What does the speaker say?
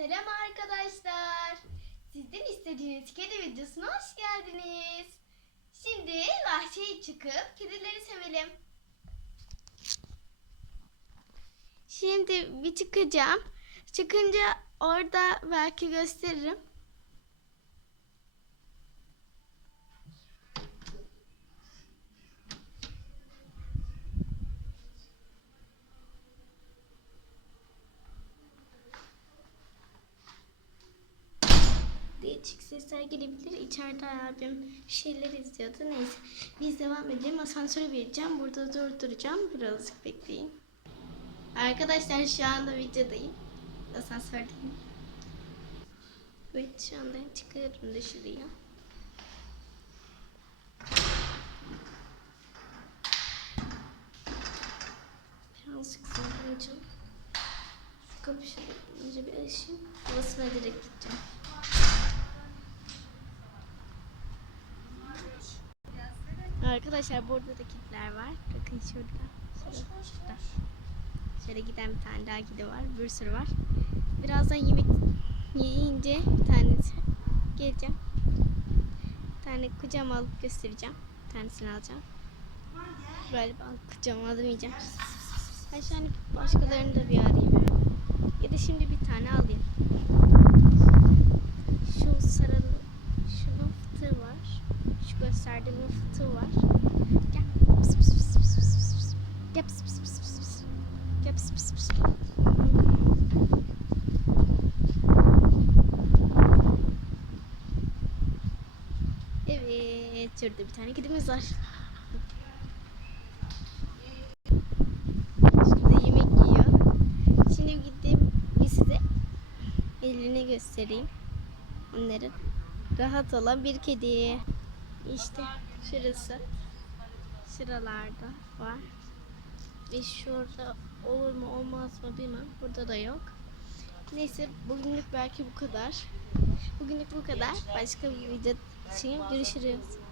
Selam arkadaşlar. Sizden istediğiniz kedi videosuna hoş geldiniz. Şimdi bahçeye çıkıp kedileri sevelim. Şimdi bir çıkacağım. Çıkınca orada belki gösteririm. Değişik sesler gelebilir. İçeride abim şeyler izliyordu. Neyse. Biz devam edelim. Asansöre bineceğim. Burada durduracağım. Birazcık bekleyin. Arkadaşlar şu anda videodayım. Asansördeyim. Evet şu anda çıkıyorum dışarıya. Birazcık zorlanacağım. Şu kapı şöyle önce bir açayım. Havasına direkt gideceğim. Arkadaşlar burada da kediler var. Bakın şurada. Şurada. şurada. Şöyle giden bir tane daha kedi var. Bir sürü var. Birazdan yemek yiyince bir tanesi geleceğim. Bir tane kucağıma alıp göstereceğim. Bir tanesini alacağım. Galiba kucağıma alamayacağım. Ben an başkalarını da bir arayayım. Ya da şimdi bir tane alayım. Şu sarılı, şunun fıtığı var. Şu gösterdiğimin fıtığı var. Gel. Pıs pıs pıs pıs pıs pıs pıs. Gel pıs pıs pıs pıs pıs. Gel pıs pıs pıs. Evet, şurada bir tane kedimiz var. Şurada yemek yiyor. Şimdi gideyim bir size elini göstereyim. Onların rahat olan bir kedi. İşte şurası. Şuralarda var. Ve şurada olur mu olmaz mı bilmem. Burada da yok. Neyse bugünlük belki bu kadar. Bugünlük bu kadar. Başka bir video için görüşürüz.